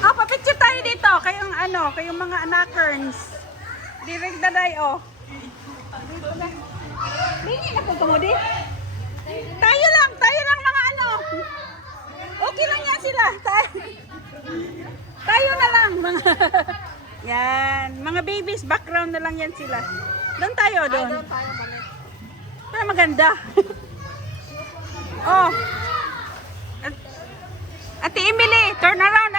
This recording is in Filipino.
Oh, papicture tayo dito. Kayong ano, kayong mga anakerns. Direct daday, oh. Dingin ako tumudi. Tayo lang mga ano. Okay lang yan sila. Tayo na lang mga. Yan, mga babies, background na lang yan sila. Doon tayo, doon. Para maganda. Oh. Ate Emily, turn around.